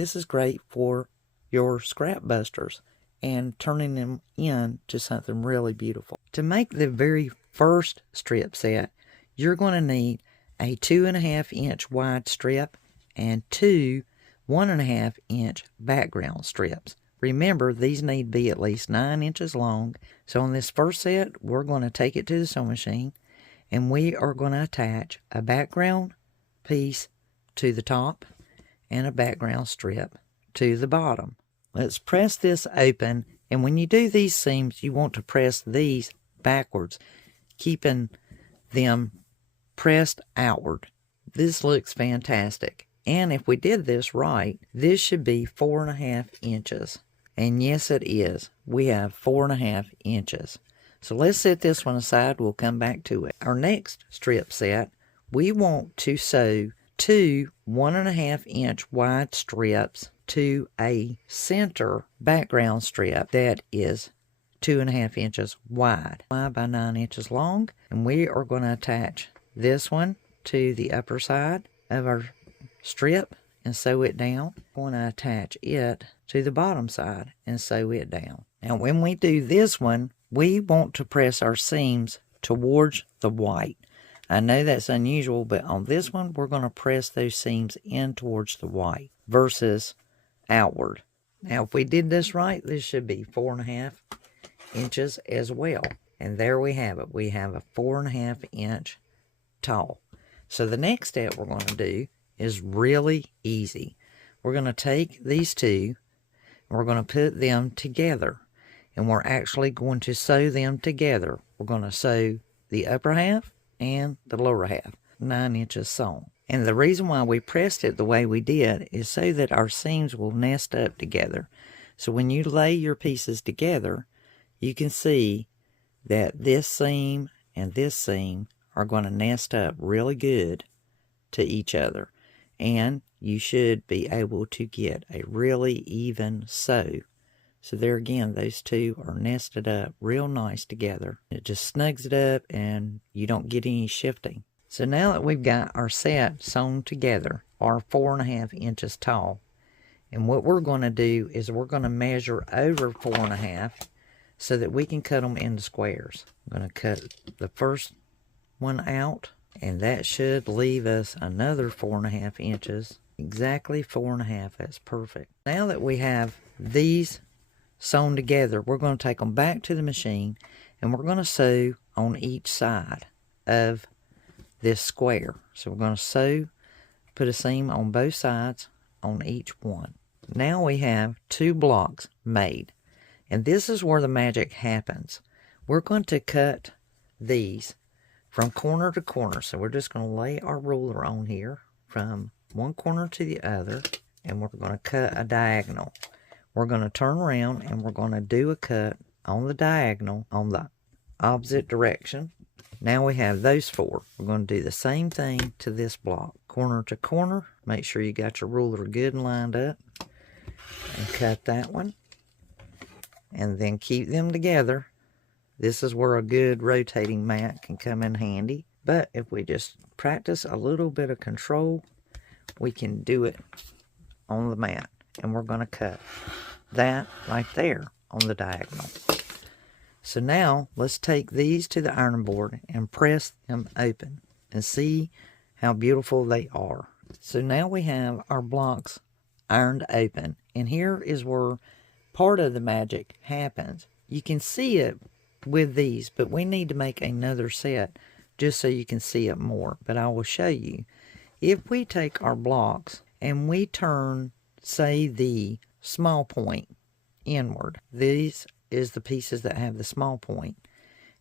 This is great for your scrap busters and turning them into something really beautiful. To make the very first strip set, you're going to need a 2.5 inch wide strip and two 1.5 inch background strips. Remember, these need to be at least 9 inches long. So on this first set, we're going to take it to the sewing machine and we are going to attach a background piece to the top and a background strip to the bottom. Let's press this open, and when you do these seams, you want to press these backwards, keeping them pressed outward. This looks fantastic. And if we did this right, this should be 4.5 inches. And yes, it is. We have 4.5 inches. So let's set this one aside. We'll come back to it. Our next strip set, we want to sew two 1.5 inch wide strips to a center background strip that is 2.5 inches wide, 5 by 9 inches long. And we are going to attach this one to the upper side of our strip and sew it down. We're going to attach it to the bottom side and sew it down. Now when we do this one, we want to press our seams towards the white. I know that's unusual, but on this one, we're going to press those seams in towards the white versus outward. Now, if we did this right, this should be 4.5 inches as well. And there we have it. We have a 4.5 inch tall. So the next step we're going to do is really easy. We're going to take these two, and we're going to put them together. And we're actually going to sew them together. We're going to sew the upper half and the lower half, 9 inches sewn. And the reason why we pressed it the way we did is so that our seams will nest up together. So when you lay your pieces together, you can see that this seam and this seam are going to nest up really good to each other. And you should be able to get a really even sew. So there again, those two are nested up real nice together. It just snugs it up and you don't get any shifting. So now that we've got our set sewn together, our 4.5 inches tall, and what we're going to do is we're going to measure over 4.5 so that we can cut them into squares. I'm going to cut the first one out, and that should leave us another 4.5 inches. Exactly 4.5, that's perfect. Now that we have these sewn together, we're going to take them back to the machine and we're going to sew on each side of this square. So we're going to sew, put a seam on both sides on each one. Now we have two blocks made, and this is where the magic happens. We're going to cut these from corner to corner. So we're just going to lay our ruler on here from one corner to the other, and we're going to cut a diagonal. We're going to turn around and we're going to do a cut on the diagonal on the opposite direction. Now we have those four. We're going to do the same thing to this block. Corner to corner. Make sure you got your ruler good and lined up. And cut that one. And then keep them together. This is where a good rotating mat can come in handy. But if we just practice a little bit of control, we can do it on the mat. And we're going to cut that right there on the diagonal. So now let's take these to the ironing board and press them open and see how beautiful they are. So now we have our blocks ironed open, and here is where part of the magic happens. You can see it with these, but we need to make another set just so you can see it more. But I will show you. If we take our blocks and we turn, say, the small point inward, these is the pieces that have the small point,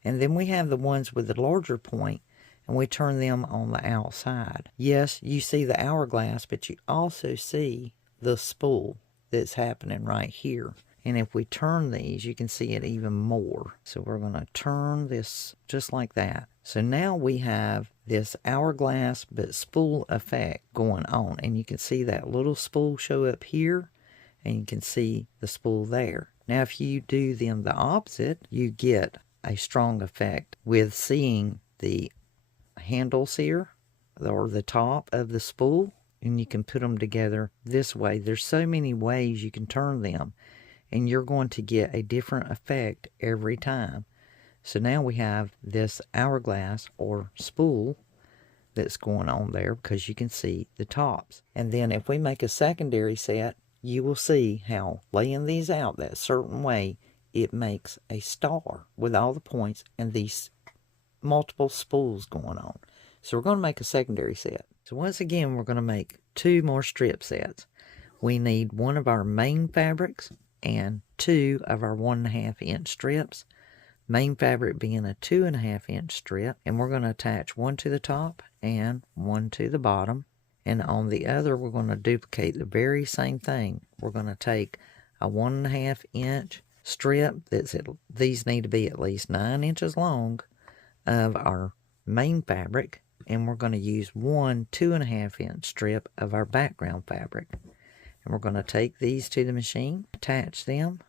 and then we have the ones with the larger point, and we turn them on the outside. Yes, you see the hourglass, but you also see the spool that's happening right here. And if we turn these, you can see it even more. So we're going to turn this just like that. So now we have this hourglass but spool effect going on. And you can see that little spool show up here, and you can see the spool there. Now if you do them the opposite, you get a strong effect with seeing the handles here, or the top of the spool, and you can put them together this way. There's so many ways you can turn them, and you're going to get a different effect every time. So now we have this hourglass or spool that's going on there because you can see the tops. And then if we make a secondary set, you will see how laying these out that certain way, it makes a star with all the points and these multiple spools going on. So we're going to make a secondary set. So once again, we're going to make 2 more strip sets. We need 1 of our main fabrics and 2 of our 1.5 inch strips. Main fabric being a 2.5 inch strip, and we're going to attach 1 to the top and 1 to the bottom. And on the other, we're going to duplicate the very same thing. We're going to take a 1.5 inch strip these need to be at least 9 inches long of our main fabric, and we're going to use 1 2.5 inch strip of our background fabric. And we're going to take these to the machine, attach them,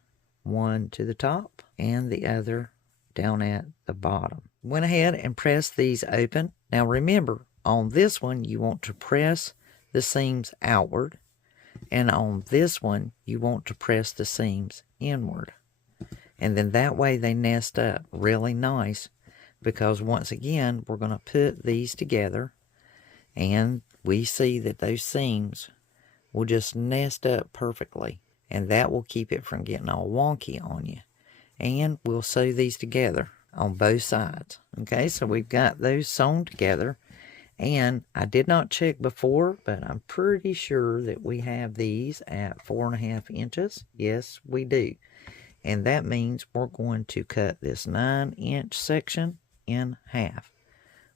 1 to the top and the other down at the bottom. Went ahead and pressed these open. Now remember, on this one you want to press the seams outward, and on this one you want to press the seams inward. And then that way they nest up really nice, because once again we're going to put these together and we see that those seams will just nest up perfectly, and that will keep it from getting all wonky on you. And we'll sew these together on both sides. Okay, so we've got those sewn together, and I did not check before, but I'm pretty sure that we have these at 4.5 inches. Yes, we do. And that means we're going to cut this 9 inch section in half.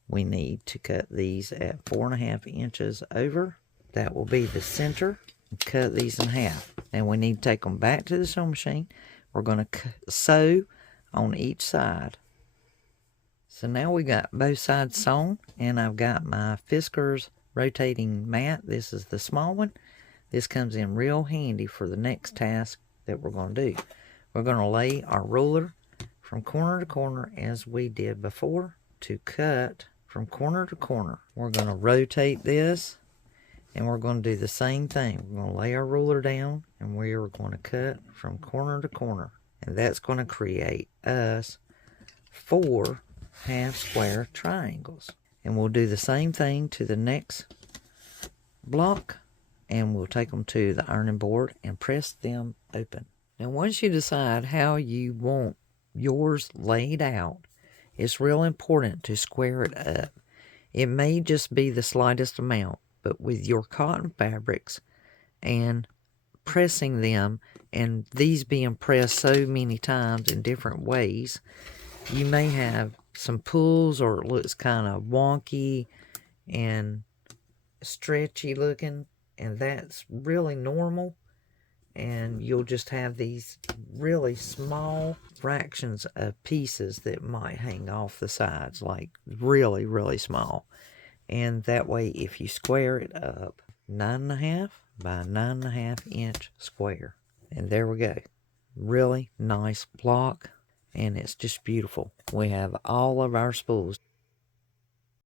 We need to cut these at 4.5 inches over. That will be the center. Cut these in half. And we need to take them back to the sewing machine. We're going to sew on each side. So now we got both sides sewn, and I've got my Fiskars rotating mat. This is the small one. This comes in real handy for the next task that we're going to do. We're going to lay our ruler from corner to corner as we did before to cut from corner to corner. We're going to rotate this, and we're going to do the same thing. We're going to lay our ruler down, and we are going to cut from corner to corner. And that's going to create us 4 half square triangles. And we'll do the same thing to the next block, and we'll take them to the ironing board and press them open. Now once you decide how you want yours laid out, it's real important to square it up. It may just be the slightest amount, but with your cotton fabrics and pressing them, and these being pressed so many times in different ways, you may have some pulls, or it looks kind of wonky and stretchy looking, and that's really normal. And you'll just have these really small fractions of pieces that might hang off the sides, like really, really small. And that way, if you square it up, 9.5 by 9.5 inch square. And there we go. Really nice block, and it's just beautiful. We have all of our spools.